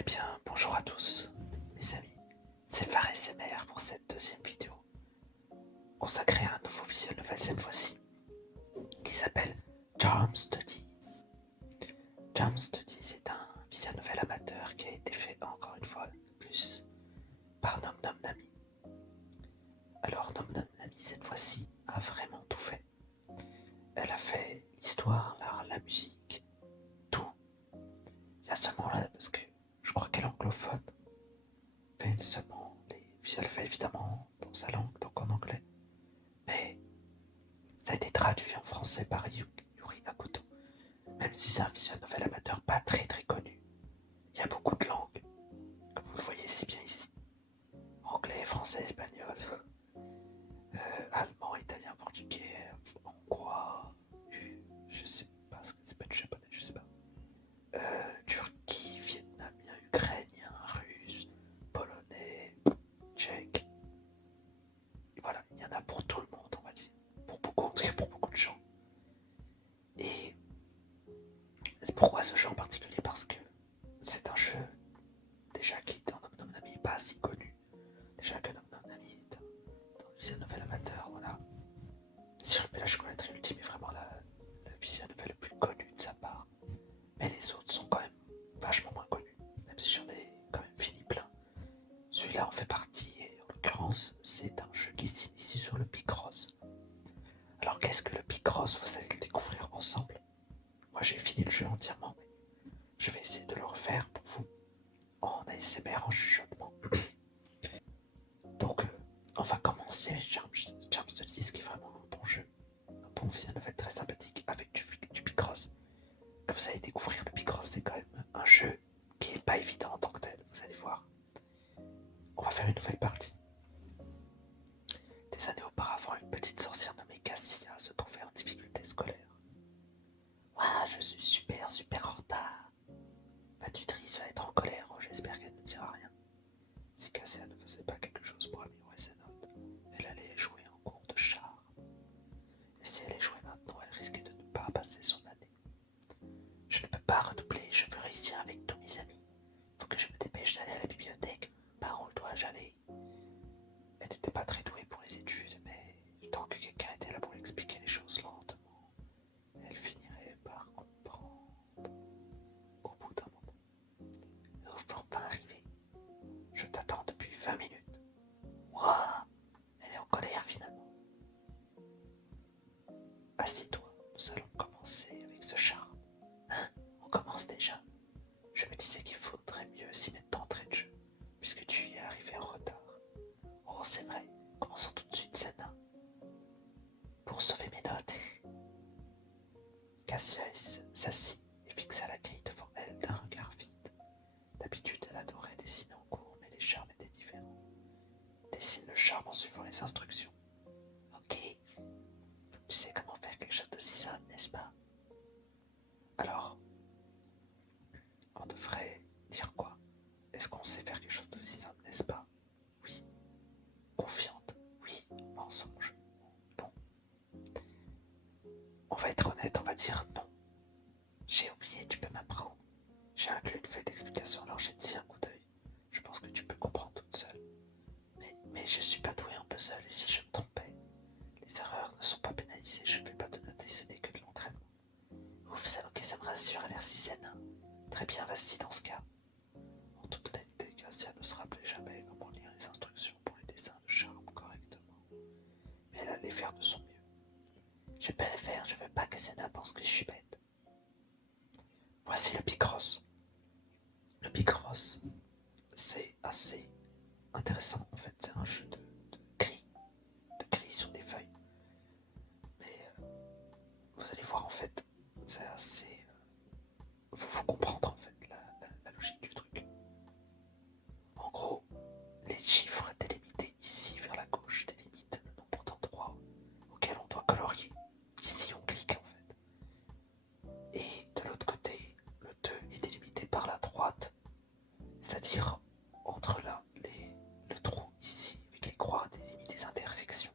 Eh bien, bonjour à tous, mes amis. C'est Phare SMR pour cette deuxième vidéo, consacrée à un nouveau visual novel cette fois-ci, qui s'appelle Charm Studies. Charm Studies est un visual novel amateur qui a été fait encore une fois de plus par Nom Nom Nami. Alors Nom Nom Nami cette fois-ci a vraiment tout fait. Elle a fait l'histoire, l'art, la musique, tout. Il y a seulement là, parce que je crois qu'elle est anglophone, fait seulement les visual novels évidemment dans sa langue, donc en anglais. Mais ça a été traduit en français par Yuri Hakuto. Même si c'est un visual novel amateur pas très très connu, il y a beaucoup de langues, comme vous le voyez si bien ici. Anglais, français, espagnol, allemand, italien, portugais, hongrois, je sais pas ce que c'est, pas du japonais, je sais pas. Turquie, vietnamien, ukrainien, russe, polonais, tchèque. Et voilà, il y en a pour tout le monde, on va dire. Pour beaucoup, en tout cas pour beaucoup de gens. Et c'est pourquoi ce jeu en particulier, parce que c'est un jeu déjà qui dans Nom Nom Nami n'est pas si connu. Déjà que Nom Nom Nami est un visual novel amateur, voilà. Sur le Village Squaletterie Ultime est vraiment le visual novel le plus connu de sa part. Mais les autres sont quand même vachement moins connus, même si j'en ai quand même fini plein. Celui-là en fait partie, et en l'occurrence, c'est un jeu qui s'initie sur le Picross. Alors qu'est-ce que le Picross? Vous allez le découvrir ensemble. Moi j'ai fini le jeu entièrement, mais je vais essayer de le refaire pour vous en ASMR, en chuchotement. Donc on va commencer Charm Studies, qui est vraiment un bon jeu, un bon visual novel très sympathique avec du Picross. Vous allez découvrir le Picross, c'est quand même un jeu qui est pas évident en tant que tel, vous allez voir. On va faire une nouvelle partie. Des années auparavant, une petite sorcière nommée Cassia se trouvait en difficulté scolaire. Ouah, je suis super en retard. Ma tutrice va être en colère, oh, j'espère qu'elle ne dira rien. Si Cassia ne faisait pas quelque chose pour améliorer ses notes, elle allait échouer en cours de charme. Et si elle échouait maintenant, elle risquait de ne pas passer son année. Je ne peux pas redoubler, je veux réussir avec tous mes amis. Faut que je me dépêche d'aller à la bibliothèque. Par où dois-je aller? Elle n'était pas très douée pour les études, mais tant que quelqu'un était là pour lui expliquer les choses lentement, elle finirait par comprendre. Au bout d'un moment, nous sommes enfin arrivés. Je t'attends depuis 20 minutes. Ouah, elle est en colère finalement. Assis-toi, nous allons commencer avec ce charme. Hein? On commence déjà. Je me disais qu'il faudrait mieux s'y mettre d'entrée de jeu, puisque tu y es arrivé en retard. Oh, c'est vrai, commençons tout de suite scène 1. Pour sauver mes notes. Cassia s'assit et fixa la grille devant elle d'un regard vide. D'habitude, elle adorait dessiner en cours, mais les charmes étaient différents. Dessine le charme en suivant les instructions. Ok, tu sais comment faire quelque chose d'aussi simple, n'est-ce pas? Alors, on devrait dire quoi? Est-ce qu'on sait faire quelque chose d'aussi simple, n'est-ce pas? Oui. Confiante? Oui. Mensonge? Non. On va être honnête, on va dire non. J'ai oublié, tu peux m'apprendre. J'ai inclus une feuille d'explication, alors jette-y un coup d'œil. Je pense que tu peux comprendre toute seule. Mais je suis pas doué en puzzle, et si je me trompais? Les erreurs ne sont pas pénalisées, je ne vais pas te noter, ce n'est que de l'entraînement. Ouf, ça, ok, ça me rassure, merci Senna. Très bien, vas-y dans ce cas. En toute honnêteté, Cassia ne se rappelait jamais comment lire les instructions pour les dessins de charme correctement. Mais elle allait faire de son mieux. Je peux le faire, je veux pas que Senna pense que je suis bête. Voici le Picross. Le Picross, c'est assez intéressant en fait, c'est un jeu de gris sur des feuilles. Mais vous allez voir en fait, c'est assez... faut comprendre en fait la logique du truc. En gros, les chiffres délimités ici vers la gauche délimitent le nombre d'endroits auxquels on doit colorier. Ici on clique en fait. Et de l'autre côté, le 2 est délimité par la droite, c'est-à-dire entre le trou ici avec les croix délimite des intersections.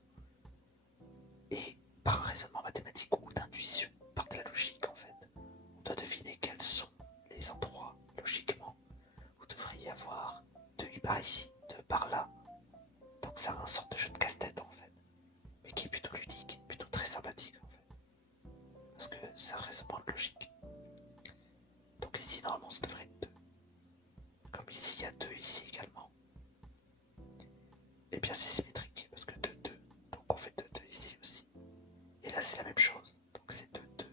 Et par un raisonnement mathématique ou d'intuition, par de la logique en fait, on doit deviner quels sont les endroits logiquement où par ici, 2 par là. Donc c'est un sorte de jeu de casse-tête en fait, mais qui est plutôt ludique, plutôt très sympathique en fait, parce que ça reste moins logique. Donc ici normalement ça devrait être 2. Comme ici il y a 2 ici également, et bien c'est symétrique, parce que 2, 2, donc on fait 2, 2 ici aussi. Et là c'est la même chose, donc c'est 2, 2.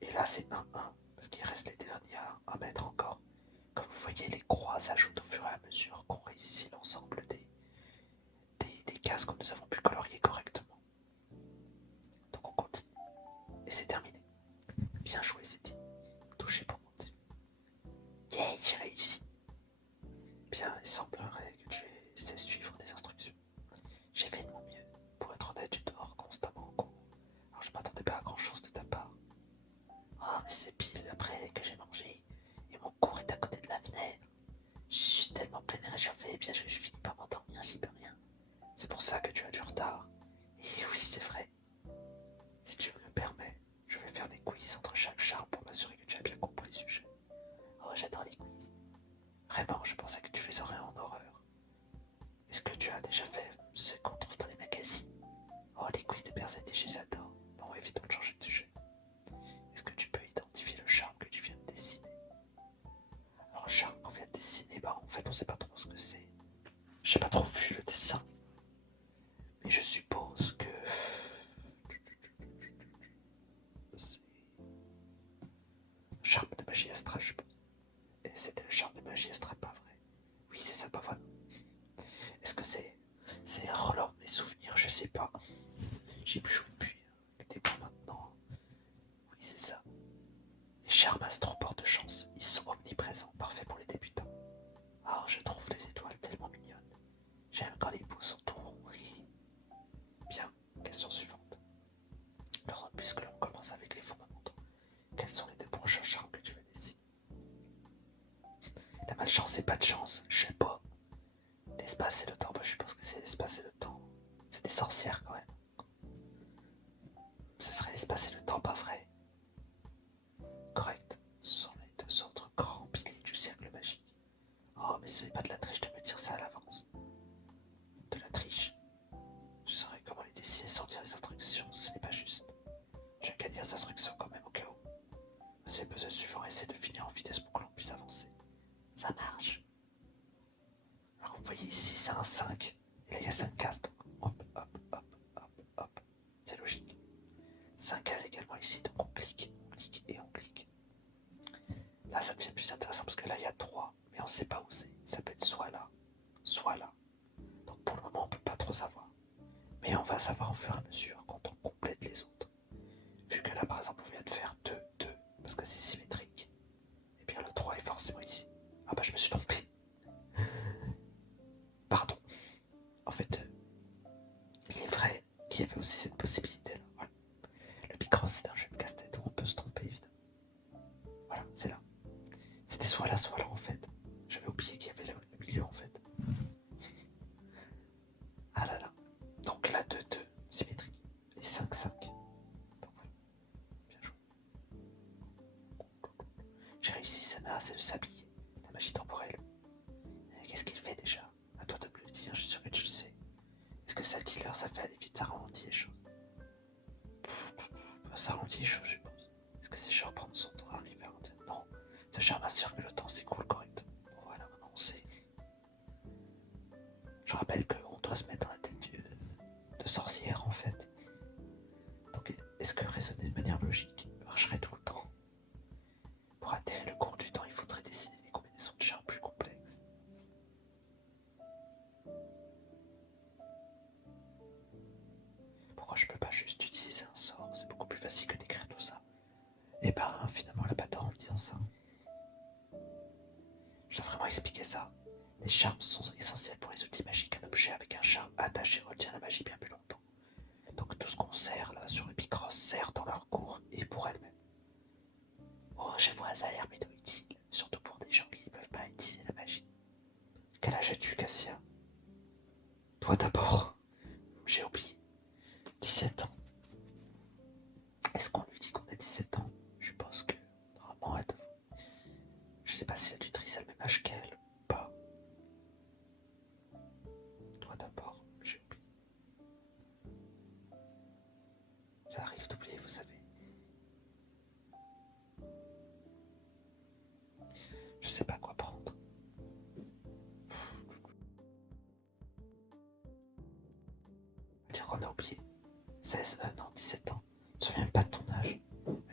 Et là c'est 1, 1, parce qu'il reste les derniers à 1 mètre encore. Comme vous voyez, les croix s'ajoutent au fur et à mesure qu'on réussit l'ensemble des cases que nous avons pu colorier correctement. Donc on continue. Et c'est terminé. Bien joué, c'est dit. Touché pour continuer. Yeah, j'ai réussi. Bien, il semblerait que tu sais suivre des instructions. J'ai fait de mon mieux. Pour être honnête, tu dors constamment en cours. Alors je m'attendais pas à grand chose de ta part. Oh, mais c'est pile après que j'ai mangé. Et mon cours est à côté de la fenêtre. Je suis tellement plein et réchauffé, et bien je finis par m'endormir, j'y peux rien. C'est pour ça que tu as du retard. Et oui, c'est vrai. Si tu me le permets, je vais faire des quiz entre chaque charme pour m'assurer que tu as bien compris le sujet. Oh, j'adore les quiz. Vraiment, je pensais que tu les aurais en horreur. Est-ce que tu as déjà fait ce qu'on trouve dans les magazines? Oh, les quiz de personnalité, je les adore. Non, évitons de changer de sujet. Est-ce que tu peux identifier le charme que tu viens de dessiner? Alors, le charme qu'on vient de dessiner, bah en fait, on sait pas trop ce que c'est. J'ai pas trop vu le dessin. Mais je suppose que c'est charme de magie astrale, je suppose. Et c'était le charme de magie astrale, pas vrai? Oui, c'est ça, pas vrai. Est-ce que c'est un relance de mes souvenirs? Je sais pas. J'y joue depuis des mois maintenant. Oui, c'est ça. Les charmes astro portent de chance. Ils sont omniprésents, parfaits pour les débutants. Ah, je trouve les étoiles tellement mignonnes. J'aime quand les bouts sont tout ronds. Bien, question suivante. Alors, puisque l'on commence avec les fondamentaux, quels sont les 2 prochains charmes que tu vas dessiner? La malchance et pas de chance, je sais pas. L'espace et le temps, bah, je suppose que c'est l'espace et le temps. C'est des sorcières quand même. Ce serait l'espace et le temps, pas vrai? Correct. Ce sont les 2 autres grands piliers du cercle magique. Oh, mais ce n'est pas de la triche de me dire ça à l'avance. De la triche. Je saurais comment les dessiner sans lire les instructions, ce n'est pas juste. Je vais qu'à lire les instructions quand même au cas où. C'est le puzzle suivant, essaie de finir en vitesse pour que l'on puisse avancer. Ça marche. Alors vous voyez ici, c'est un 5. Et là, il y a 5 cases, donc hop, hop, hop, hop, hop. C'est logique. 5 cases également ici, donc on clique et on clique. Là, ça devient plus intéressant parce que là, il y a 3, mais on ne sait pas où c'est. Ça peut être soit là, soit là. Donc pour le moment, on ne peut pas trop savoir. Mais on va savoir au fur et à mesure quand on complète les autres. Vu que là, par exemple, on vient de faire 2, 2, parce que c'est symétrique. Et bien le 3 est forcément ici. Ah bah je me suis trompé. Pardon. En fait, il est vrai qu'il y avait aussi cette possibilité-là. Voilà. Le Picross, c'est un jeu de casse-tête où on peut se tromper, évidemment. Voilà, c'est là. C'était soit là, en fait. J'avais oublié qu'il y avait le milieu, en fait. Ah là là. Donc là, 2, 2, symétrique. Et 5, 5. Donc voilà, bien joué. J'ai réussi, Sana, c'est le sablier. La magie temporelle. Qu'est-ce qu'il fait déjà? À toi de me le dire, je suis sûr que tu le sais. Est-ce que ça dealer, ça fait aller vite, ça ralentit les choses? Ça ralentit les choses, je suppose. Est-ce que c'est genre prendre son temps à arriver à ralentir? Non, ce charme assure que le temps s'écoule correctement. Bon voilà, maintenant on sait. Je rappelle qu'on doit se mettre dans la tête de sorcière en fait. Donc est-ce que raisonner de manière logique marcherait tout le temps? Pour atterrir le cours du temps, il faudrait dessiner des combinaisons de charmes plus complexes. Pourquoi je peux pas juste utiliser un sort? C'est beaucoup plus facile que d'écrire tout ça. Et ben finalement elle a pas tort en disant ça. Je dois vraiment expliquer ça. Les charmes sont essentiels pour les outils magiques. Un objet avec un charme attaché retient la magie bien plus longtemps. Donc tout ce qu'on sert là sur le Picross sert dans leur cours et pour elles-mêmes. Oh, je vois ça a l'air plutôt utile, surtout pour des gens qui ne peuvent pas utiliser la magie. Quel âge as-tu, Cassia? Toi d'abord. J'ai oublié. 17 ans. Est-ce qu'on lui dit qu'on a 17 ans? Je pense que normalement, je sais pas si la tutrice a le même âge qu'elle ou pas. Je sais pas quoi prendre. Dire qu'on a oublié. 16, non, 17 ans. Je me souviens même pas de ton âge.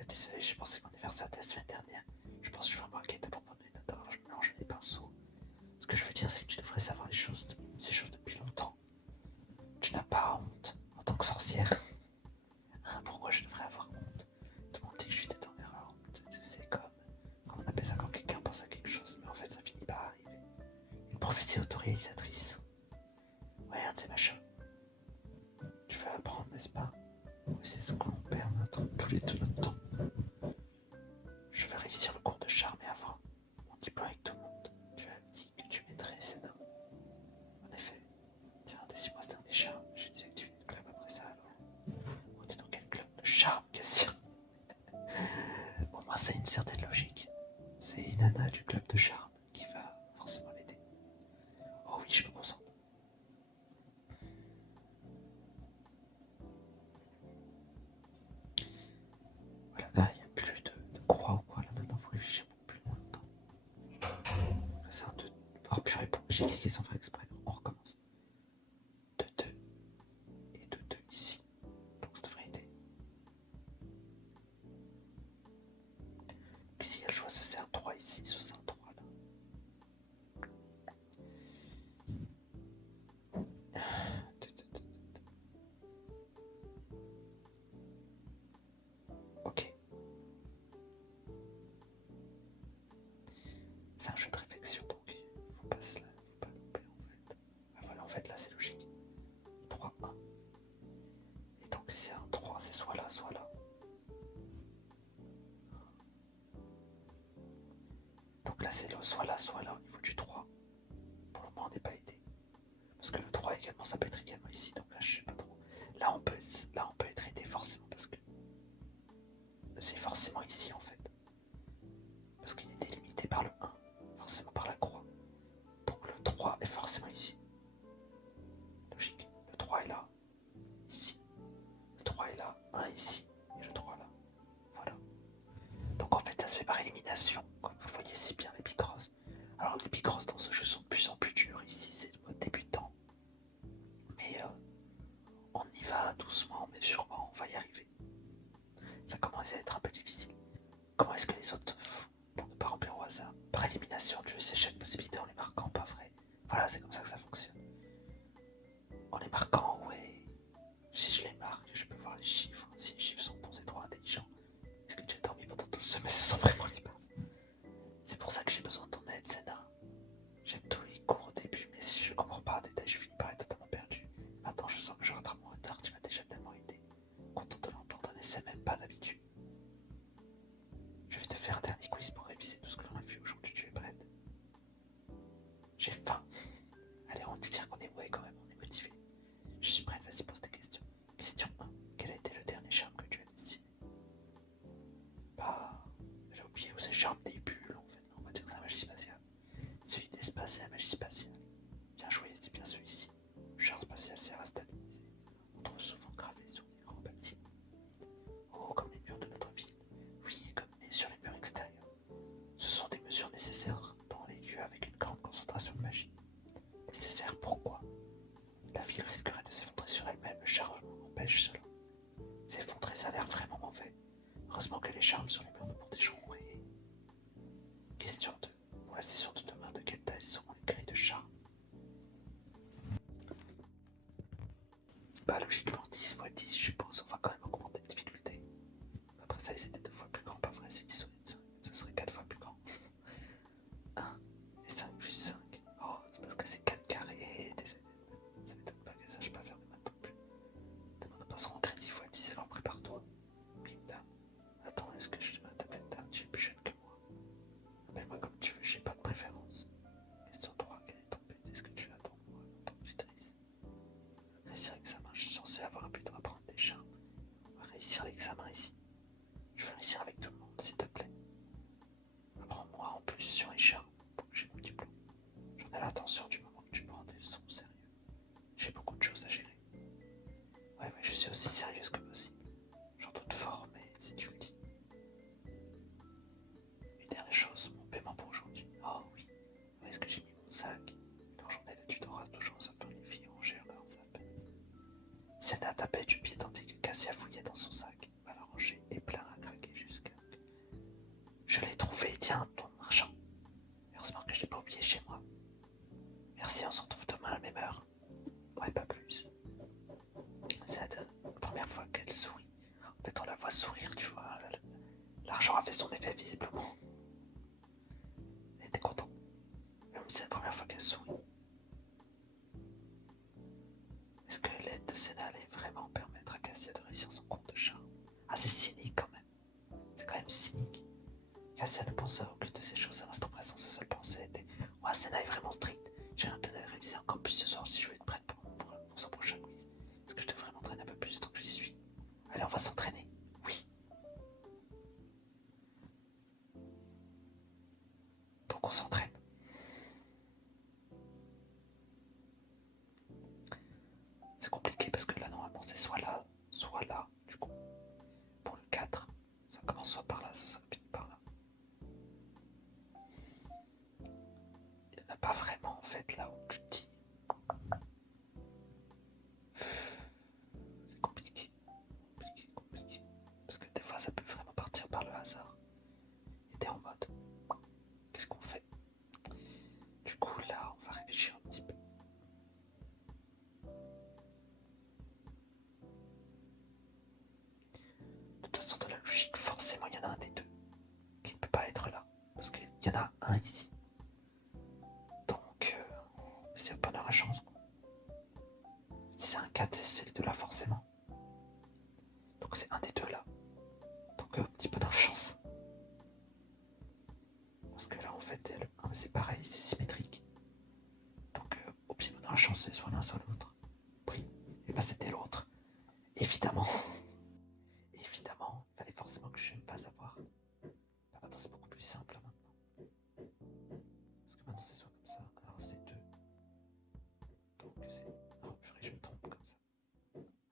Désolé, j'ai pensé que mon anniversaire était la semaine dernière. Je pense que je suis vraiment inquiète à propos de mes notes. Alors je mélange les pinceaux. Ce que je veux dire, c'est que tu devrais savoir ces choses depuis longtemps. Tu n'as pas honte en tant que sorcière. Hein, pourquoi je devrais avoir honte? Tout le monde dit que je suis tête en erreur. C'est comme, comment on appelle ça quand quelqu'un pense à quelque chose, mais en fait ça finit par arriver. Une prophétie autorréalisatrice. Ouais, un de ces machins. Tu veux apprendre, n'est-ce pas? Oui, c'est ce qu'on perd tout notre temps. Je veux réussir le cours de charme et avoir mon diplôme avec tout le monde. Tu as dit que tu m'aiderais, c'est dingue. En effet, tiens, décide-moi ce dernier charme. J'ai désactivé le club après ça, alors. On était dans quel club de charme, Cassien? Au moins, ça a une certaine logique. C'est une nana du club de charme qui va forcément l'aider. Oh oui, je me concentre. Voilà, là, il n'y a plus de croix ou quoi. Là, maintenant, il faut réfléchir beaucoup plus longtemps. Là, c'est un 2. Oh purée, j'ai cliqué sans faire exprès. On recommence. 2, 2 et 2, 2 ici. Donc, ça devrait aider. Donc, ici, il y a le choix, ça c'est un 3 ici, soit c'est un 3 là. Ok. C'est un jeu de réflexion, donc il faut pas louper en fait. Ah, voilà, en fait là c'est logique. 3, 1. Et donc si c'est un 3, c'est soit là, soit là. Donc là c'est le soit là au niveau du 3. Pour le moment on n'est pas aidé. Parce que le 3 également, ça peut être également ici, donc là je sais pas trop. Là on peut être aidé forcément parce que c'est forcément ici en fait. Parce qu'il est délimité par le 1, forcément par la croix. Donc le 3 est forcément ici. Logique. Le 3 est là, ici. Le 3 est là, 1 ici, et le 3 là. Voilà. Donc en fait ça se fait par élimination. Comme vous le voyez, c'est bien les Picross. Alors les Picross dans ce jeu sont de plus en plus durs. Ici c'est le mode débutant. Mais on y va doucement, mais sûrement on va y arriver. Ça commence à être un peu difficile. Comment est-ce que les autres font pour ne pas remplir au hasard? Par élimination, tu laisses chaque possibilité en les marquant, pas vrai? Voilà, c'est comme ça que ça fonctionne. En les marquant, ouais. Si je les marque, je peux voir les chiffres. Si les chiffres sont bons et trop intelligents. Est-ce que tu as dormi pendant tout ce mais ce sont vraiment les bases. C'est pour ça que j'ai besoin de ton aide, Senna. J'aime tous les cours au début, mais si je comprends pas un détail, je finis par être totalement perdu. Maintenant, je sens que je rattrape mon retard, tu m'as déjà tellement aidé. Content de l'entendre, n'essaie même pas d'habitude. Je vais te faire un dernier quiz pour réviser tout ce que l'on a vu aujourd'hui, tu es prête? J'ai faim. Allez, on va te dire qu'on est ouais quand même, on est motivé. Je suis prête, vas-y, pose tes questions. Question 1. Quel a été le dernier charme que tu as dessiné? Bah, j'ai oublié où c'est charme des bulles, en fait. Non, on va dire que c'est la magie spatiale. Celui d'espace, c'est la magie spatiale. Bien joué, c'était bien celui-ci. Le charme spatial sert à stabiliser. On trouve souvent gravé sur des grands bâtiments. Oh, comme les murs de notre ville. Oui, comme sur les murs extérieurs. Ce sont des mesures nécessaires dans les lieux avec une grande concentration de magie. Nécessaire pourquoi? La ville risquerait de s'effondrer sur elle-même, le charme empêche cela. S'effondrer, ça a l'air vraiment mauvais. Heureusement que les charmes sur les murs nous protégeront. Et... Question 2. Pour la session de demain, de quelle taille seront les grilles de charme? Bah logiquement 10 x 10, je suppose, on va quand même augmenter la difficulté. Après ça, ils étaient 2 fois plus grands, pas vrai, c'est 10 au lieu de 5. Ce serait 4 fois plus grand. 1 et 5 plus 5. Oh, parce que c'est 4 carrés. Désolé, ça m'étonne pas que ça, je peux pas faire de maths non plus. Demain, nous passerons au crédit x 10, alors prépare-toi. Bim dame. Attends, est-ce que je te mets à t'appeler dame? Tu es plus jeune que moi. Appelle-moi comme tu veux, j'ai pas de préférence. Question 3, quel est ton but? Est-ce que tu attends moi en tant que tutrice? Réussir l'examen, je suis censé avoir un but d'apprendre des charmes. On va réussir l'examen ici. Je veux réussir avec tout le monde, s'il te plaît. Apprends-moi en plus sur les charmes pour que j'ai mon diplôme. J'en ai l'attention du moment que tu prends tes leçons au sérieux. J'ai beaucoup de choses à gérer. Ouais, mais je suis aussi sérieuse que possible. J'en doute fort, mais si tu le dis. Une dernière chose, mon paiement pour aujourd'hui. Oh, est-ce que j'ai mis mon sac? Leur journée de tutorat toujours se faire les filles rangées leurs affaires. Senna tapait du pied tandis que Cassia fouillait dans son sac, mal rangé et plein à craquer jusqu'à... Je l'ai trouvé, tiens, ton argent. Heureusement que je l'ai pas oublié chez moi. Merci, on se retrouve demain à la même heure. Ouais, pas plus. C'est la première fois qu'elle sourit. En fait, on la voit sourire, tu vois. L'argent a fait son effet, visiblement. Elle était contente. Même si c'est la première fois qu'elle sourit. Est-ce que l'aide de Senna allait vraiment permettre à Cassia de réussir son compte de charme? Ah, c'est cynique quand même. C'est quand même cynique. Cassia ne pensa à aucune de ces choses à l'instant présent. Sa seule pensée était: ouah, Senna est vraiment stricte. J'ai intérêt à réviser encore plus ce soir si je veux être prête pour son prochain quiz. Est-ce que je devrais m'entraîner un peu plus tant que j'y suis? Allez, on va s'entraîner. Oui. Donc on s'entraîne. C'est compliqué parce que là, normalement, c'est soit là, soit là, du coup. Pour le 4, ça commence soit par là, soit ça finit par là. Il n'y en a pas vraiment, en fait, là où tu te dis. C'est compliqué. Compliqué. Parce que des fois, ça peut vraiment partir par le hasard. Et t'es en mode, qu'est-ce qu'on fait? Du coup, là, on va réfléchir un petit peu. De toute façon, de la logique, forcément, il y en a un des deux qui ne peut pas être là. Parce qu'il y en a un ici. Donc, c'est pas de la chance, quoi. Si c'est un 4, c'est celui de là, forcément. Donc, c'est un des deux là. Donc, petit peu de chance. Parce que là, en fait, le 1, c'est pareil, c'est symétrique. Donc, au petit peu de la chance, c'est soit l'un, soit l'autre. Oui, et bah, c'était l'autre. Évidemment. Évidemment, il fallait forcément que je me fasse avoir. Ah, attends, c'est beaucoup plus simple là, maintenant. Parce que maintenant, c'est soit comme ça, alors c'est 2. Donc, c'est. Oh purée, je me trompe comme ça.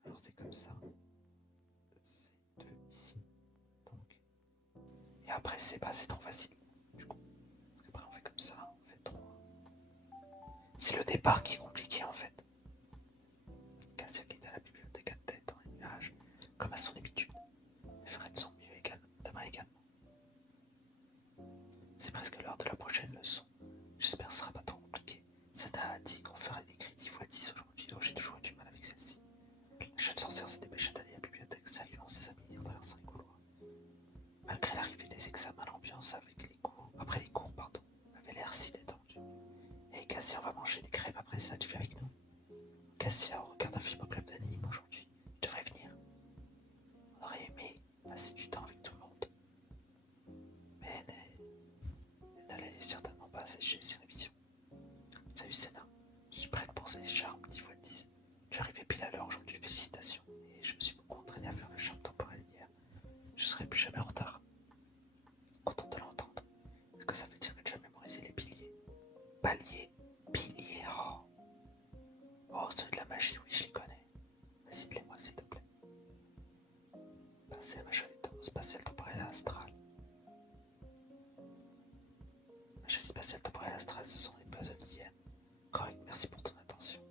Alors, c'est comme ça. C'est 2 ici. Donc. Et après, c'est trop facile. Du coup. Parce qu'après, on fait comme ça, on fait 3. C'est le départ qui est compliqué en fait. Cassia quitta la bibliothèque à tête dans les nuages, comme à son habitude. Mais ferait de son mieux demain également. C'est presque l'heure de la prochaine leçon. J'espère que ce sera pas trop compliqué. Sada a dit qu'on ferait des cris 10x10 aujourd'hui. Oh, j'ai toujours eu du mal avec celle-ci. La jeune sorcière s'est dépêchée d'aller à la bibliothèque, saluant ses amis en traversant les couloirs. Malgré l'arrivée des examens, l'ambiance après les cours, avait l'air si détendue. Et Cassia, on va manger des crêpes après ça, tu viens avec nous? Cassia, on regarde un film au club d'anime aujourd'hui. Je devrais venir. On aurait aimé passer du temps avec tout le monde. Mais elle n'allait certainement pas sécher ses révisions. Salut Senna, je suis prête pour ces charmes 10x10. Tu es arrivé pile à l'heure aujourd'hui, félicitations. Et je me suis beaucoup entraîné à faire le charme temporel hier. Je serai plus jamais en retard. Contente de l'entendre. Est-ce que ça veut dire que tu as mémorisé les piliers? Paliers, piliers, oh. Oh, ceux de la magie, oui, je les connais. Cite-les-moi, s'il te plaît. Passer à majorité spatiale temporelle astrale. Magie spatiale temporelle astrale, ce sont les puzzles d'hier. Correct, merci pour ton attention.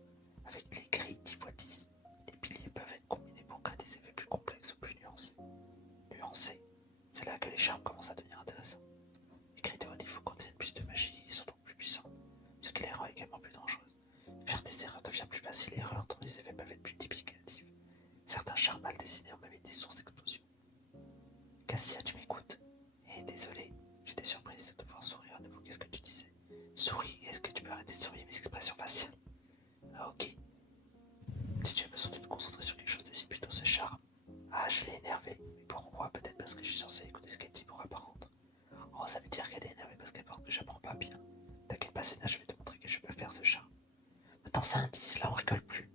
Avec les grilles 10x10, les piliers peuvent être combinés pour créer des effets plus complexes ou plus nuancés. Nuancés, c'est là que les charmes commencent à devenir intéressants. Les grilles de haut niveau contiennent plus de magie et sont donc plus puissantes, ce qui les rend également plus dangereuses. Faire des erreurs devient plus facile et erreurs dont les effets peuvent être multiplicatifs. Certains charmes mal dessinés ont même été sources d'explosion. Cassia, tu m'écoutes? Et désolé, j'étais surprise de te voir sourire à nouveau. Qu'est-ce que tu disais? Souris, est-ce que tu peux arrêter de surveiller mes expressions faciales? Ah, ok. Si tu as besoin de te concentrer sur quelque chose, décide plutôt ce charme. Ah, je l'ai énervé. Mais pourquoi? Peut-être parce que je suis censé écouter ce qu'elle dit pour apprendre. Oh, ça veut dire qu'elle est énervée parce qu'elle pense que j'apprends pas bien. T'inquiète pas, Sénat, je vais te montrer que je peux faire ce charme. Maintenant, c'est un 10, là, on rigole plus.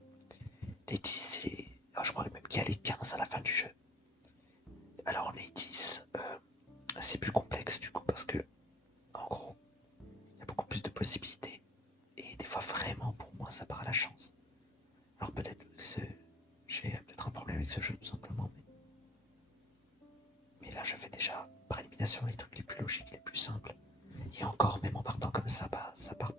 Les 10, c'est les... Oh, je crois même qu'il y a les 15 à la fin du jeu. Alors, les 10, c'est plus complexe du coup parce que, en gros, il y a beaucoup plus de possibilités. Et des fois, vraiment, pour moi, ça part à la chance. Alors peut-être que j'ai peut-être un problème avec ce jeu tout simplement, mais là je fais déjà par élimination les trucs les plus logiques, les plus simples. Et encore, même en partant comme ça, bah, ça part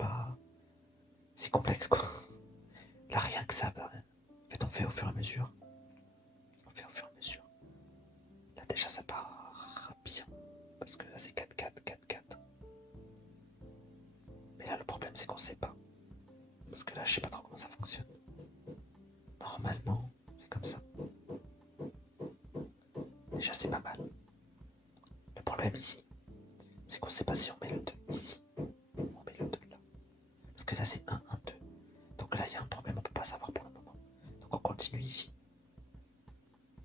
problème, c'est qu'on sait pas. Parce que là, je sais pas trop comment ça fonctionne. Normalement, c'est comme ça. Déjà, c'est pas mal. Le problème ici, c'est qu'on sait pas si on met le 2 ici ou on met le 2 là. Parce que là, c'est 1, 1, 2. Donc là, il y a un problème, on peut pas savoir pour le moment. Donc on continue ici.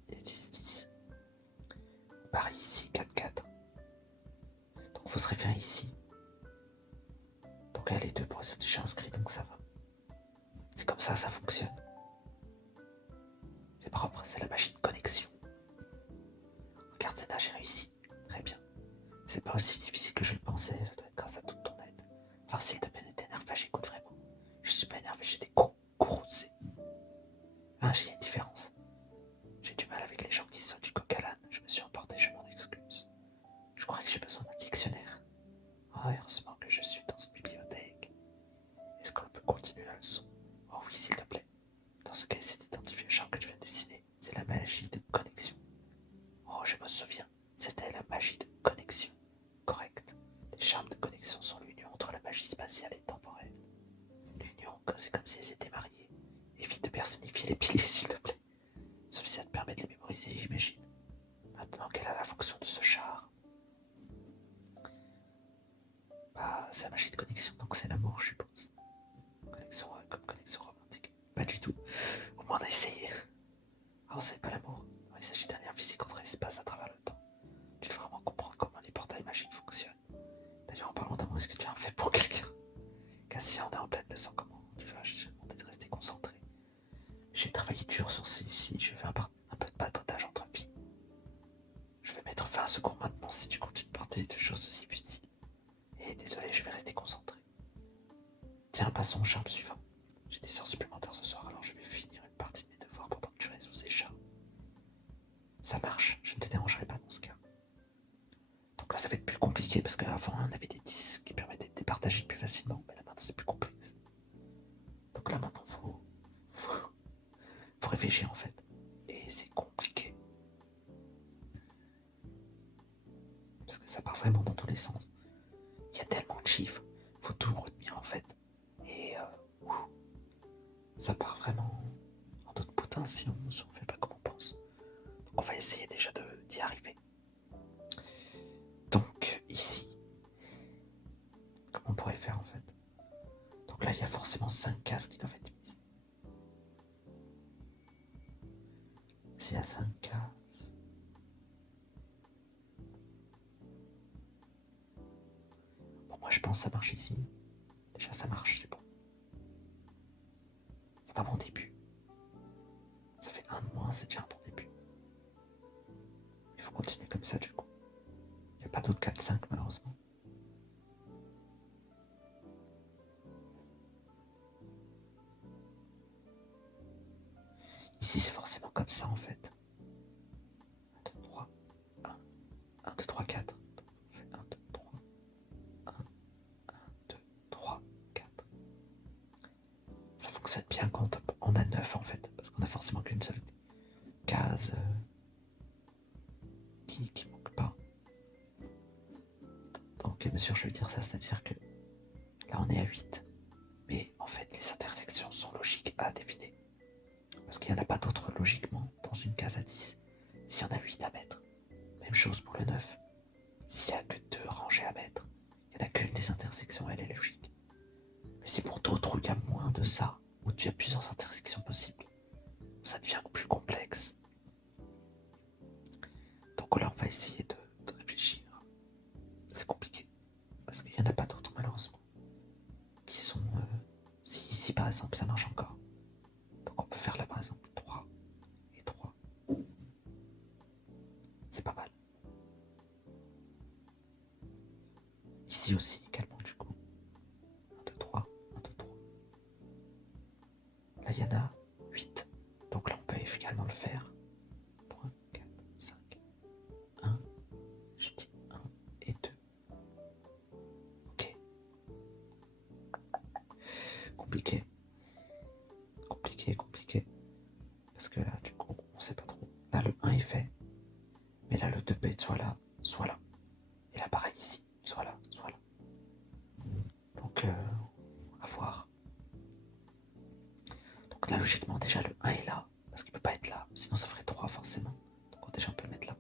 Il y a 10, 10. On part ici, 4, 4. Donc il faut se référer ici. Donc là, les deux points sont déjà inscrits, donc ça va. C'est comme ça fonctionne. C'est propre, c'est la magie de connexion. Regarde, Zena, j'ai réussi. Très bien. C'est pas aussi difficile que je le pensais, ça doit être grâce à toute ton aide. Alors s'il te plaît, ne t'énerve pas, j'écoute vraiment. Je suis pas énervé, j'ai des courroucés. Ah, j'ai une différence. J'ai du mal avec les gens qui sautent du coq à l'âne. Je me suis emporté, je m'en excuse. Je crois que j'ai besoin d'un dictionnaire. Oh, heureusement que je suis dans une bibliothèque. Est-ce qu'on peut continuer la leçon? Oh oui, s'il te plaît. Dans ce cas, essaie d'identifier le champ que tu viens de dessiner. C'est la magie de connexion. Oh, je me souviens, c'était la magie de connexion. Correct. Les charmes de connexion sont l'union entre la magie spatiale et temporelle. L'union, c'est comme si elles étaient mariées. Évite de personnifier les piliers, s'il te plaît. Ceci te permet de les mémoriser, j'imagine. Maintenant, quelle est la fonction de ce char? Bah, c'est la magie de connexion, donc c'est l'amour, je suppose. Connexion comme connexion romantique. Pas du tout. Au moins, on a essayé. Oh, c'est pas l'amour. Il s'agit d'un lien physique entre l'espace à travers le temps. Tu veux vraiment comprendre comment les portails magiques fonctionnent. D'ailleurs, en parlant d'amour, est-ce que tu as un fait pour quelqu'un? Cassia, on est en pleine leçon, comment tu vas? Je te demandé de rester concentré. J'ai travaillé dur sur celui-ci, je fais un peu de palpotage entre filles. Je vais mettre fin à ce cours maintenant si tu continues de porter des choses aussi futiles. Et désolé, je vais rester concentré. Tiens, passons au charme suivant. J'ai des heures supplémentaires ce soir, alors je vais finir une partie de mes devoirs pendant que tu résous ces charmes. Ça marche, je ne te dérangerai pas dans ce cas. Donc là, ça va être plus compliqué parce qu'avant, on avait des disques qui permettaient de départager plus facilement, mais là maintenant, c'est plus complexe. Donc là, maintenant, faut réfléchir en fait. Et c'est compliqué. Parce que ça part vraiment dans tous les sens. Il y a tellement de chiffres, faut tout retenir en fait. Et ça part vraiment en d'autres potins si on ne fait pas comme on pense. Donc on va essayer déjà d'y arriver. Donc ici, comment on pourrait faire en fait? Donc là il y a forcément 5 cases qui doivent être mises. S'il y a 5 cases. Bon, moi je pense que ça marche ici. Déjà ça marche, c'est bon. C'est un bon début. Ça fait 1 de moins, c'est déjà un bon début. Il faut continuer comme ça du coup. Il n'y a pas d'autres 4-5 malheureusement. Ici c'est forcément comme ça en fait. 1, 2, 3, 1, 1, 2, 3, 4. Donc on fait 1, 2, 3, 1, 1, 2, 3, 4. Ça fonctionne bien quand on a 9 en fait, parce qu'on a forcément qu'une seule case qui manque pas. Donc bien sûr je vais dire ça, c'est-à-dire que là on est à 8. Mais en fait les intersections sont logiques à deviner. Parce qu'il n'y en a pas d'autres logiquement dans une case à 10. S'il y en a 8 à mettre. Même chose pour le 9. S'il n'y a que 2 rangées à mettre, il n'y en a qu'une des intersections, elle est logique. Mais c'est pour d'autres où il y a moins de ça, où tu as plusieurs intersections possibles. Ça devient plus complexe. Donc là, on va essayer de réfléchir. C'est compliqué, parce qu'il n'y en a pas d'autres, malheureusement, qui sont... si ici, par exemple, ça marche encore. Donc on peut faire là, par exemple, 3 et 3. C'est pas mal. Ici aussi, également, du coup. 1, 2, 3, 1, 2, 3. Là, il y en a 8. Donc là, on peut également le faire. 3, 4, 5, 1. J'ai dit 1 et 2. Ok. Compliqué. Compliqué. Parce que là, du coup, on sait pas trop. Là, le 1 est fait. Mais là, le 2 peut être soit là, soit là. Et là, pareil ici. Soit là, soit là. Donc, logiquement, déjà le 1 est là, parce qu'il peut pas être là, sinon ça ferait 3 forcément. Donc déjà on peut le mettre là.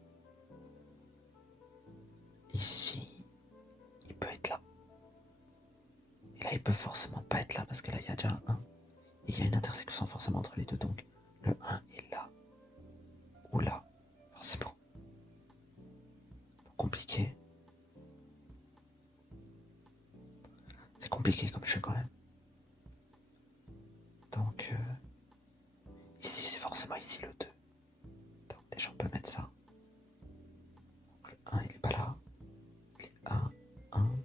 Ici, il peut être là. Et là, il peut forcément pas être là, parce que là, il y a déjà un 1. Et il y a une intersection forcément entre les deux, donc le 1 est là, ou là, forcément. Compliqué. C'est compliqué comme jeu quand même. Donc, ici, c'est forcément ici le 2. Donc déjà, on peut mettre ça. Donc, le 1, il est pas là. Il est 1, 1,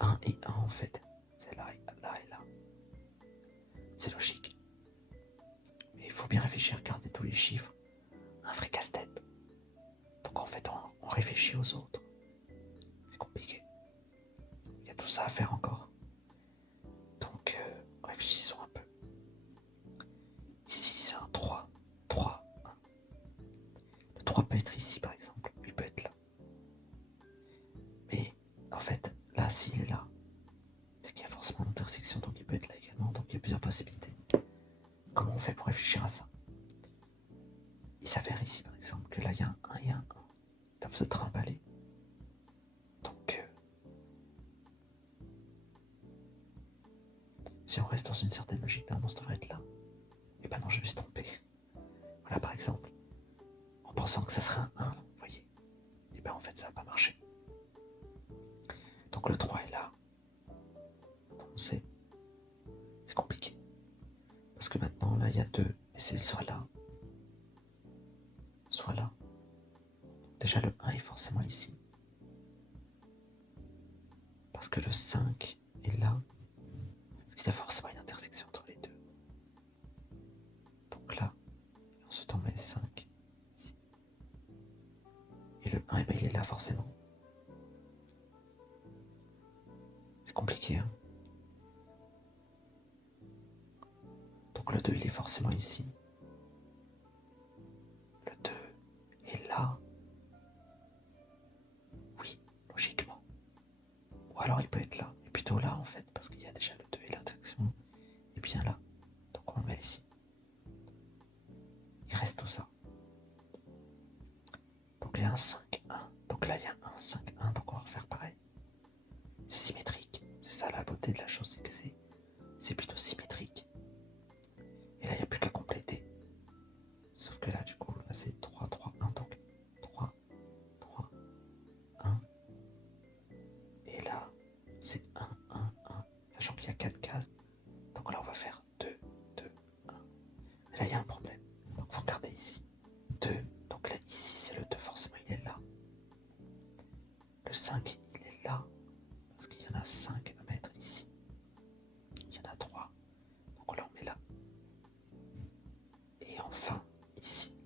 1 et 1 en fait. C'est là et là. C'est logique. Mais il faut bien réfléchir, garder tous les chiffres. Un vrai casse-tête. Donc en fait, on réfléchit aux autres. C'est compliqué. Il y a tout ça à faire encore. Donc, réfléchissons un peu. Ici, c'est un 3, 3, 1. Le 3 peut être ici, par exemple. Il peut être là. Mais, en fait, là, s'il est là, c'est qu'il y a forcément une intersection, donc il peut être là également. Donc, il y a plusieurs possibilités. Comment on fait pour réfléchir à ça? Il s'avère ici, par exemple, que là, il y a un 1 et un 1. Ils doivent se trimballer. Donc, si on reste dans une certaine logique, normalement, ça devrait être là. Et ben non, je me suis trompé. Voilà, par exemple, en pensant que ça serait un 1, vous voyez. Et ben en fait, ça n'a pas marché. Donc le 3 est là. On sait. C'est compliqué. Parce que maintenant, là, il y a 2. Mais c'est soit là. Soit là. Déjà, le 1 est forcément ici. Parce que le 5 est là. Parce qu'il y a forcément une intersection entre les deux. Donc là, ensuite on met le 5 ici. Et le 1, eh ben, il est là forcément. C'est compliqué, hein. Donc le 2, il est forcément ici. Le 2 est là. Oui, logiquement. Ou alors il peut être là. Et plutôt là, en fait, parce qu'il y a déjà le 2 et l'intersection est bien là. Donc on le met ici. Il reste tout ça. Donc il y a un 5, 1. Donc là, il y a un 5, 1. Donc on va refaire pareil. C'est symétrique. C'est ça la beauté de la chose, c'est que c'est plutôt symétrique. Et là, il n'y a plus qu'à compléter. Sauf que là, du coup, là, c'est 3, 3, 1. Donc 3, 3, 1. Et là, c'est 1, 1, 1. Sachant qu'il y a 4 cases. Donc là, on va faire 2, 2, 1. Mais là, il y a un problème. Donc il faut regarder ici. 2. Donc là, ici, c'est le 2. Forcément, il est là. Le 5, il est là. Parce qu'il y en a 5 à mettre ici. Il y en a 3. Donc là, on met là. Et enfin, ici.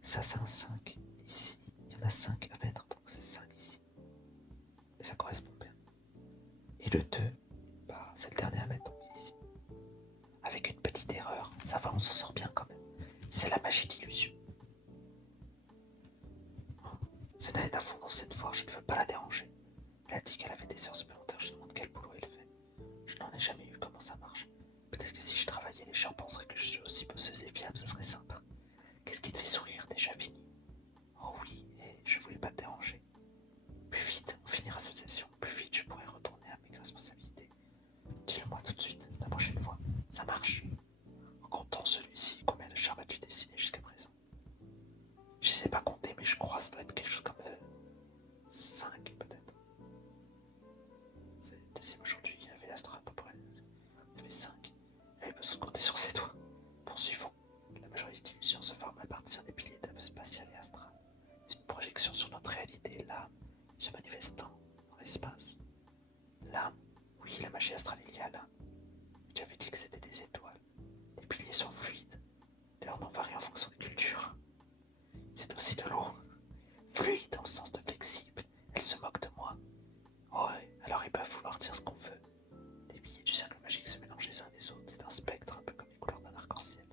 Ça, c'est un 5. Ici, il y en a 5 à mettre. Donc c'est 5 ici. Et ça correspond bien. Et le 2, bah, c'est le dernier à mettre donc ici. Avec une petite erreur. Ça va, on s'en sort bien quand même. C'est la magie d'illusion. Sénat est à fond dans cette foire, je ne veux pas la déranger. Elle a dit qu'elle avait des heures supplémentaires, je me demande quel boulot elle fait. Je n'en ai jamais eu, comment ça marche. Peut-être que si je travaillais, les gens penseraient que je suis aussi bosseuse et fiable, ce serait sympa. Qu'est-ce qui te fait sourire déjà, Vinny? Oh oui, et je voulais pas te déranger. Plus vite, on finira cette session, plus vite je pourrai retourner à mes responsabilités. Dis-le-moi tout de suite, la prochaine fois. Ça marche. En comptant celui-ci, combien de chars as-tu dessiné jusqu'à présent? Je sais pas compter, mais je crois que ça doit être quelque chose comme 5 peut-être. C'est le deuxième aujourd'hui, il y avait Astra à peu près. Ça fait 5. Il avait besoin de compter sur ses doigts. Poursuivons. La majorité des illusions se forment à partir des piliers d'âme spatiale et astrale. C'est une projection sur notre réalité, l'âme se manifestant dans l'espace. L'âme, oui, la magie astrale, il y a l'âme. J'avais dit que c'était des étoiles. Les piliers sont fluides. Leur nom varie en fonction des cultures. C'est aussi de l'eau. Fluide dans le sens de flexible. Elle se moque de moi. Ouais, alors ils peuvent vouloir dire ce qu'on veut. Les billets du cercle magique se mélangent les uns des autres. C'est un spectre, un peu comme les couleurs d'un arc-en-ciel.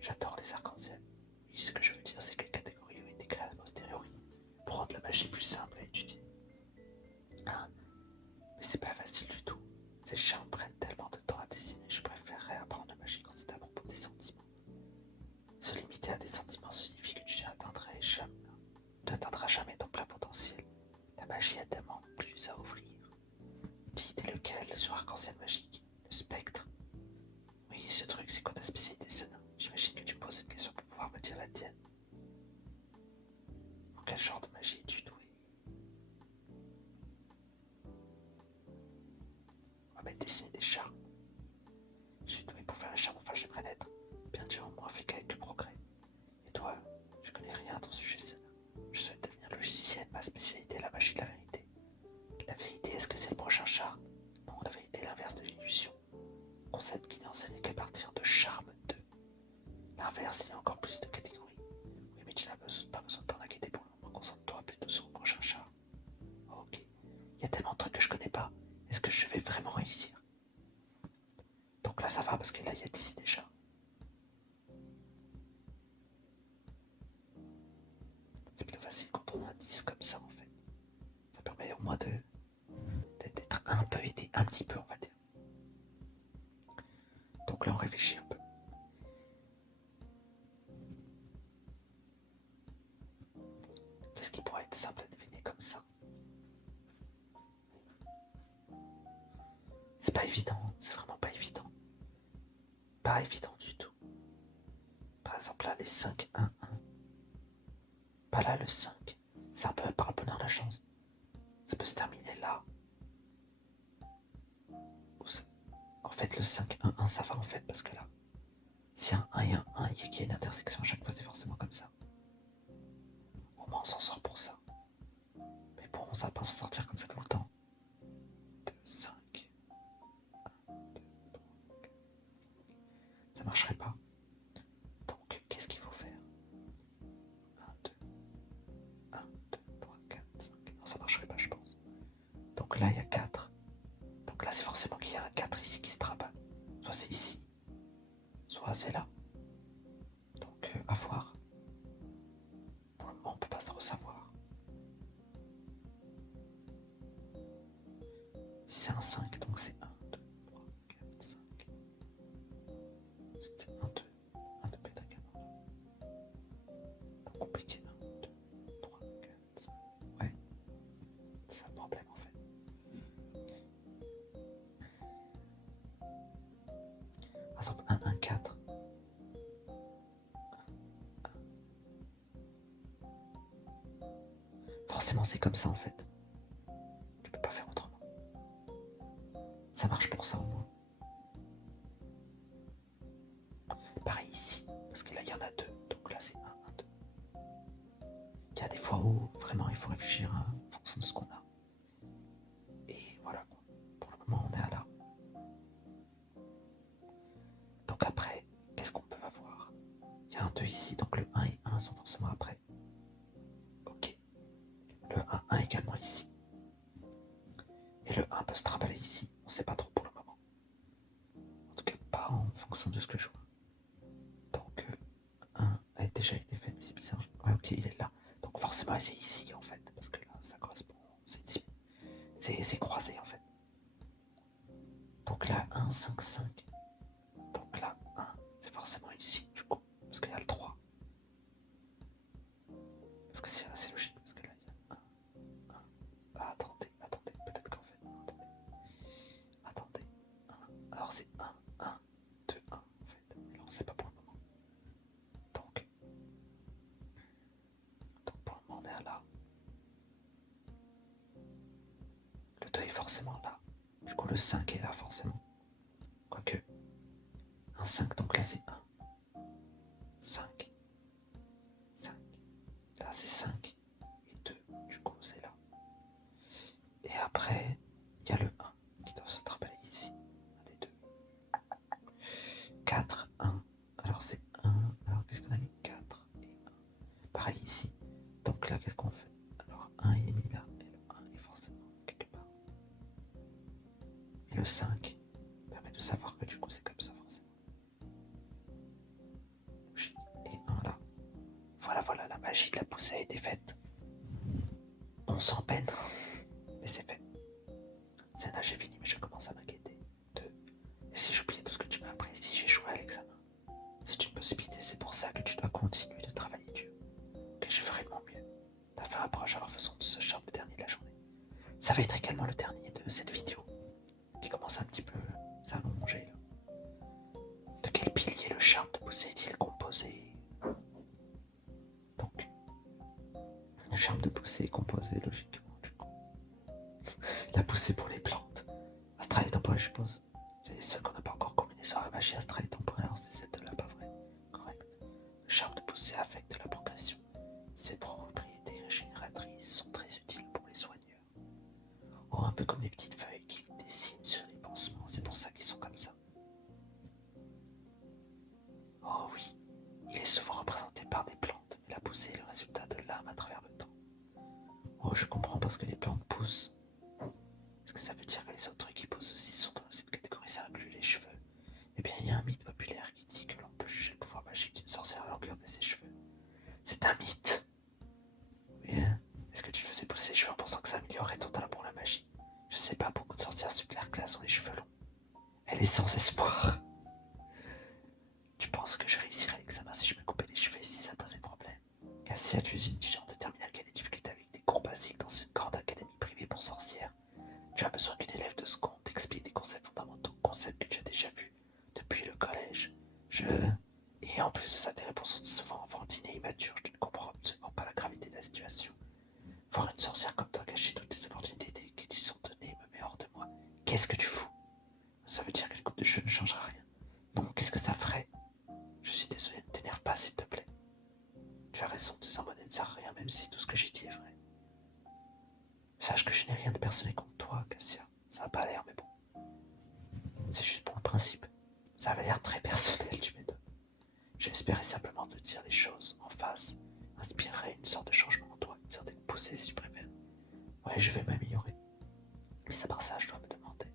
J'adore les arcs-en-ciel. Oui, ce que je veux dire, c'est que les catégories ont été créées a posteriori pour rendre la magie plus simple à étudier. Ah, mais c'est pas facile du tout. Ces charmes prennent tellement de temps à dessiner, je préférerais apprendre la magie quand c'est à propos des sentiments. Se limiter à des sentiments signifie que tu n'atteindras jamais ton plein potentiel. La magie a tellement plus à offrir. Dis, t'es lequel sur Arc-en-Ciel magique? Le spectre? Oui, ce truc, c'est quoi ta spécialité, Sana? J'imagine que tu me poses une question pour pouvoir me dire la tienne. En quel genre de magie es-tu doué? On va mettre dessiner des charmes. Je suis doué pour faire un charme, enfin j'aimerais l'être. Bien sûr, moins fait quelques progrès. Et toi, je connais rien à ton sujet, Sana. Je souhaite devenir logicienne, ma spécialité est la magie de la vérité. La vérité, est-ce que c'est le prochain charme? Non, la vérité est l'inverse de l'illusion. Concept qui n'est enseigné qu'à partir de charme 2. L'inverse, il y a encore plus de catégories. Oui, mais tu n'as pas besoin de t'en inquiéter pour le moment, concentre-toi plutôt sur le prochain charme. Oh, ok. Il y a tellement de trucs que je connais pas. Est-ce que je vais vraiment réussir? Donc là, ça va parce que là, il y a 10 déjà. C'est plutôt facile quand on a 10 comme ça, en fait. Ça permet au moins d'être un peu aidé, un petit peu, on va dire. Donc là, on réfléchit un peu. Qu'est-ce qui pourrait être simple à deviner comme ça? C'est pas évident, c'est vraiment pas évident. Pas évident du tout. Par exemple, là, les 5, 1, 1. Pas là, le 5. C'est un peu par le bonheur la chance. Ça peut se terminer là. En fait, le 5, 1, 1, ça va en fait, parce que là, si un 1 et un 1, il y a une intersection à chaque fois, c'est forcément comme ça. Au moins, on s'en sort pour ça. Mais bon, ça va pas s'en sortir comme ça tout le temps. 2, 5, 1, 2, 3, 4. Ça marcherait pas. Donc, qu'est-ce qu'il faut faire? 1, 2, 1, 2, 3, 4, 5. Non, ça marcherait pas, je pense. Donc là, il y a 4. Donc là, c'est forcément qu'il y a un 4 ici qui se travaille. Soit c'est ici, soit c'est là. Donc, à voir. Pour le moment, on peut pas trop savoir. Si c'est un 5, donc c'est 1, 2, 3, 4, 5. C'est 1, 2, 1 de pétagamore. Donc compliqué, 1, 2, 3, 4, 5. Ouais, c'est ça le problème en fait. Par exemple, 1, 1, 4. Forcément, c'est comme ça en fait. Tu peux pas faire autrement. Ça marche pour ça au moins. Pareil ici, parce que là il y en a 2. Donc là c'est 1, 1, 2. Il y a des fois où vraiment il faut réfléchir en fonction de ce qu'on a. Et voilà, pour le moment on est à là. Donc après, qu'est-ce qu'on peut avoir? Il y a un 2 ici, donc le 1 et 1 sont forcément après. Ok. Le 1, 1 également ici. Et le 1 peut se trimballer ici, on sait pas trop pour le moment. En tout cas, pas en fonction de ce que je vois. Donc, 1 a déjà été fait, mais c'est bizarre. Ouais, ok, il est là. Donc forcément, c'est ici en fait, parce que là, ça correspond. C'est croisé en fait. Donc là, 1, 5, 5. Donc là, 1, c'est forcément ici, du coup, parce qu'il y a le 3. Parce que c'est assez logique, parce que là, il y a 1, 1. Ah, attendez, peut-être qu'en fait, non, attendez. 1. Alors c'est 1, 1, 2, 1 en fait. Mais là, on sait pas pour le moment. Donc pour le moment, on est à là. Le 2 est forcément là. Du coup, le 5 est là, forcément. Quoique, un 5, donc là, c'est 1. 5. 5. Là, c'est 5. Et 2, du coup, c'est là. Et après, il y a le 1 qui doit se trimballer ici. Un des deux. 4, 1. Alors, c'est 1. Alors, qu'est-ce qu'on a mis? 4 et 1. Pareil ici. Donc là, qu'est-ce qu'on fait? Alors, 1 il est mis là. Et le 1 est forcément quelque part. Et le 5 permet de savoir que du coup, c'est comme ça, forcément. Et 1 là. Voilà, la magie de la poussée a été faite. On s'en peine, mais c'est fait. C'est là, j'ai fini, mais je commence à m'inquiéter. en leur faisant de ce charme le dernier de la journée. Ça va être également le dernier de cette vidéo, qui commence un petit peu s'allonger là. De quel pilier le charme de pousser est-il composé? Donc, le charme de pousser est composé logiquement du coup. La poussée pour les plantes. Astrale et temporaire, je suppose. C'est ceux qu'on n'a pas encore combiné sur la magie astrale et temporaire, c'est cette là pas vrai. Correct. Le charme de pousser affecte la progression. Ses propriétés régénératrices sont très utiles pour les soigneurs. Oh, un peu comme les petites feuilles qu'ils dessinent sur les pansements, c'est pour ça qu'ils sont comme ça. Oh oui, il est souvent représenté par des plantes, mais la poussée est le résultat de l'âme à travers le temps. Oh, je comprends parce que les plantes poussent. Est-ce que ça veut dire que les autres trucs qui poussent aussi sont dans cette catégorie, ça inclut les cheveux? Eh bien, il y a un mythe populaire qui dit que l'on peut juger le pouvoir magique d'une sorcière à la longueur de ses cheveux. C'est un mythe. Oui, hein. Est-ce que tu faisais pousser les cheveux en pensant que ça améliorerait ton talent pour la magie? Je sais pas, beaucoup de sorcières super classe ont les cheveux longs. Elle est sans espoir. Tu penses que je réussirais l'examen si je me coupais les cheveux et si ça posait problème? Cassia, tu es une étudiante de terminale qui a des difficultés avec des cours basiques dans une grande académie privée pour sorcières. Tu as besoin qu'une élève de seconde t'explique des concepts fondamentaux, concepts que tu as déjà vus depuis le collège. Et en plus de ça, tes réponses sont souvent enfantines et immatures. Je ne comprends absolument pas la gravité de la situation. Voir une sorcière comme toi gâcher toutes les opportunités qui lui sont données me met hors de moi. Qu'est-ce que tu fous? Ça veut dire qu'une coupe de cheveux ne changera rien. Non, qu'est-ce que ça ferait? Je suis désolé, ne t'énerve pas, s'il te plaît. Tu as raison, de s'en ne sert à rien, même si tout ce que j'ai dit est vrai. Sache que je n'ai rien de personnel contre toi, Cassia. Ça n'a pas l'air, mais bon. C'est juste pour le principe. Ça avait l'air très personnel, tu m'étonnes. J'espérais simplement te dire les choses en face, inspirer une sorte de changement en toi, une certaine poussée si tu préfères. Ouais, je vais m'améliorer. Mais à part ça, je dois me demander.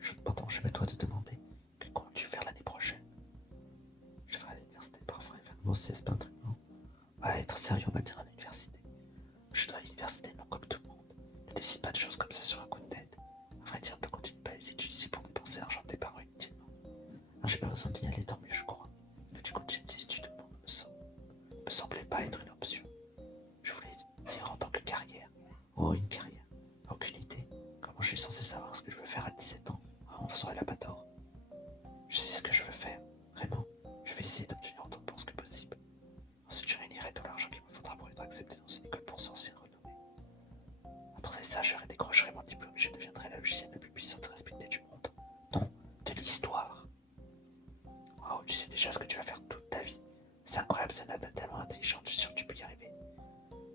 Je me dois te demander que comptes-tu faire l'année prochaine? Je vais à l'université parfois et faire un c'est pas un truc, non? Ouais, être sérieux, on va dire à l'université. Je dois à l'université, non comme tout le monde. Ne décide pas de choses comme ça sur un coup de tête. À vrai dire, ne continue pas les études ici pour dépenser l'argent de tes parents inutilement. J'ai pas besoin d'y aller, tant mieux, je crois. Que tu continues tes études ou non me semblait pas être une option. Je voulais dire en tant que carrière. Oh, une carrière. Aucune idée. Comment je suis censé savoir ce que je veux faire à 17 ans? En faisant elle a pas tort. Je sais ce que je veux faire. Vraiment. Je vais essayer d'obtenir autant de bourses que possible. Ensuite, je réunirai tout l'argent qu'il me faudra pour être accepté dans une école pour sorcières renommée. Après ça, je décrocherai mon diplôme et je deviendrai la logicienne la plus puissante et respectée du monde. Non, de l'histoire. Oh, tu sais déjà ce que tu vas faire toute ta vie. C'est incroyable, c'est tellement intelligent, je suis sûr que tu peux y arriver.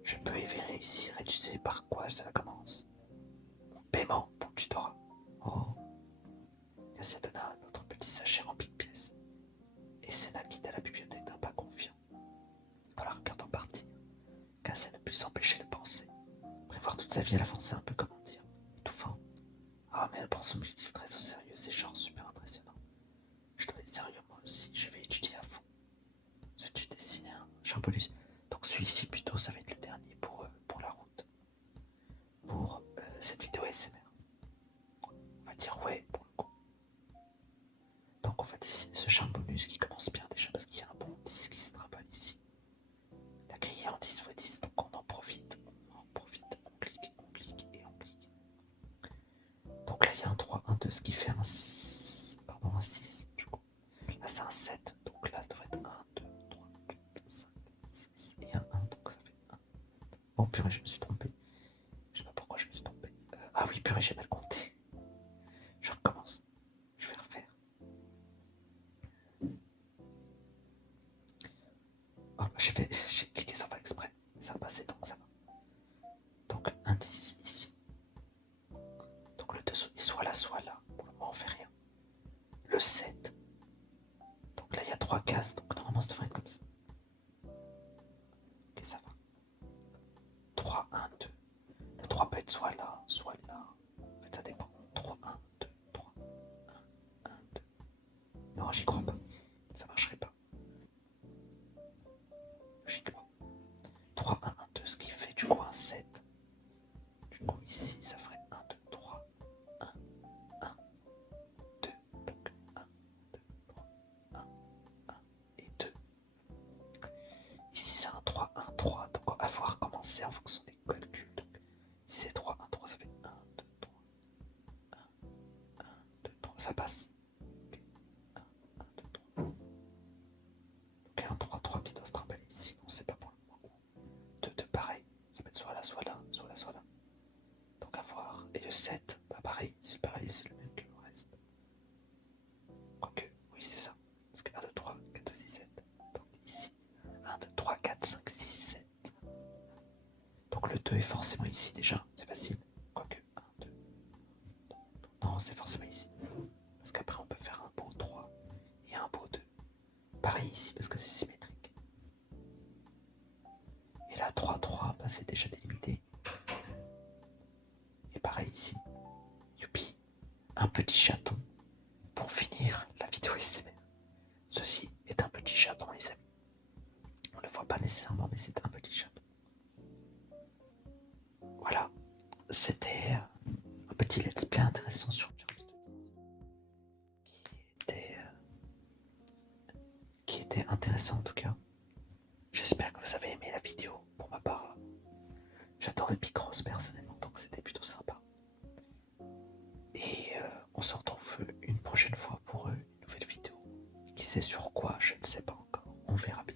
Je peux y réussir et tu sais par quoi ça commence. Mon paiement pour le tutorat. Oh. Cassia donna un autre petit sachet rempli de pièces. Et Senna quitta la bibliothèque d'un pas confiant. En la regardant partir, Cassia ne put s'empêcher de penser. Prévoir toute sa vie à l'avance, un peu comment dire, étouffant. Ah, mais elle prend son objectif très au sérieux, c'est genre super impressionnant. Je dois être sérieux moi aussi, je vais étudier à fond. Veux-tu dessiner un Chambelus? Donc celui-ci plutôt, ça va être le dernier pour la route. Pour cette vidéo SMR. On va dire ouais pour le coup. Donc on va dessiner ce chambonus qui commence bien déjà parce qu'il y a un bon 10 qui se travaille ici. La grille est en 10x10, donc on en profite, on clique et on clique. Donc là il y a un 3, un 2, ce qui fait un 6, du coup. Là c'est un 7, donc là ça devrait être 1, 2, 3, 4, 5, 6 et un 1, donc ça fait 1. Oh purée, je me suis trompé. Je sais pas pourquoi je me suis trompé. Ah oui, purée, j'ai mal compté. Je recommence. Je vais refaire. Oh, j'ai cliqué sans faire exprès. Ça a passé, donc ça va. Donc, indice ici. Donc, le 2 est soit là. Pour le moment, on fait rien. Le 7. Donc là, il y a 3 cases. Donc, normalement, ça devrait être comme ça. Ok, ça va. 3, 1, 2. Le 3 peut être soit là. En fait, ça dépend. 3, 1, 2, 3, 1, 1, 2. Non, j'y crois pas. Ça marcherait pas. Logiquement. 3, 1, 1, 2, ce qui fait du coup un 7. Du coup, ici, ça ferait 1, 2, 3, 1, 1, 2, donc 1, 2, 3, 1, 1 et 2. Ici, c'est un 3, 1, 3, donc on va voir comment c'est en fonction des calculs. 2 est forcément ici déjà, c'est facile. Quoique, 1, 2. Non, c'est forcément ici. Parce qu'après, on peut faire un beau 3 et un beau 2. Pareil ici, parce que c'est symétrique. Et là, 3, 3, bah, c'est déjà délimité. Et pareil ici. Youpi, un petit chaton pour finir la vidéo SMR. Ceci est un petit chaton, les amis. On ne le voit pas nécessairement, mais c'est un petit chaton. Voilà, c'était un petit let's play intéressant sur Charles Dickens qui était intéressant en tout cas. J'espère que vous avez aimé la vidéo. Pour ma part, j'adore le Picross personnellement, donc c'était plutôt sympa. Et on se retrouve une prochaine fois pour une nouvelle vidéo. Qui sait sur quoi, je ne sais pas encore. On verra bien.